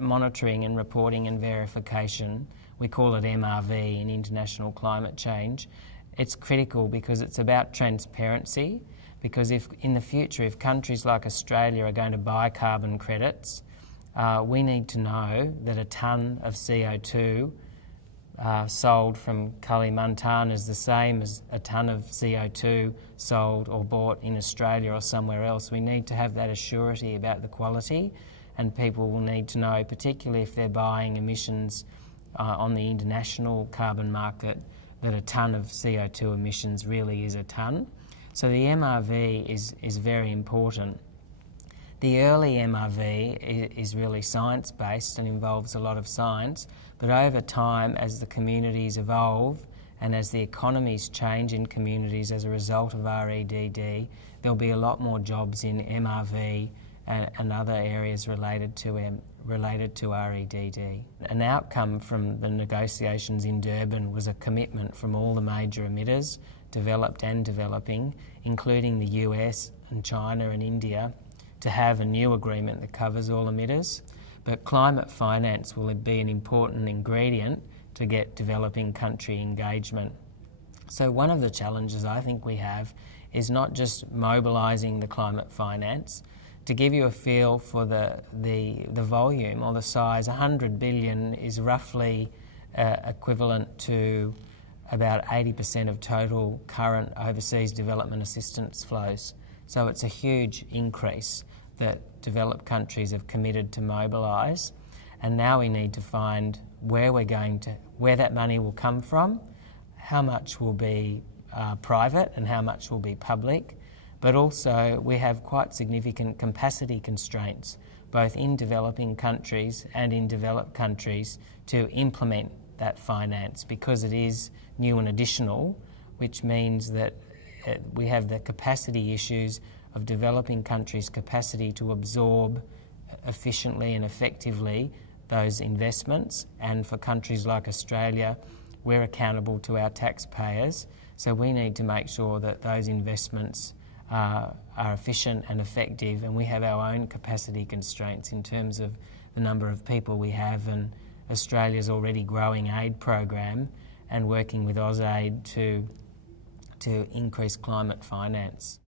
monitoring and reporting and verification. We call it MRV in international climate change. It's critical because it's about transparency, because if in the future, if countries like Australia are going to buy carbon credits, we need to know that a tonne of CO2 sold from Kalimantan is the same as a tonne of CO2 sold or bought in Australia or somewhere else. We need to have that assurity about the quality, and people will need to know, particularly if they're buying emissions on the international carbon market, that a tonne of CO2 emissions really is a tonne. So the MRV is very important. The early MRV is really science-based and involves a lot of science, but over time, as the communities evolve and as the economies change in communities as a result of REDD, there'll be a lot more jobs in MRV and other areas related to REDD. An outcome from the negotiations in Durban was a commitment from all the major emitters, developed and developing, including the US and China and India, to have a new agreement that covers all emitters. But climate finance will be an important ingredient to get developing country engagement. So one of the challenges I think we have is not just mobilising the climate finance. To give you a feel for the volume or the size, 100 billion is roughly equivalent to about 80% of total current overseas development assistance flows. So it's a huge increase that developed countries have committed to mobilise, and now we need to find where that money will come from, how much will be private and how much will be public, but also we have quite significant capacity constraints, both in developing countries and in developed countries, to implement that finance, because it is new and additional, which means that we have the capacity issues of developing countries' capacity to absorb efficiently and effectively those investments. And for countries like Australia, we're accountable to our taxpayers, so we need to make sure that those investments are efficient and effective, and we have our own capacity constraints in terms of the number of people we have, and Australia's already growing aid program and working with AusAid to increase climate finance.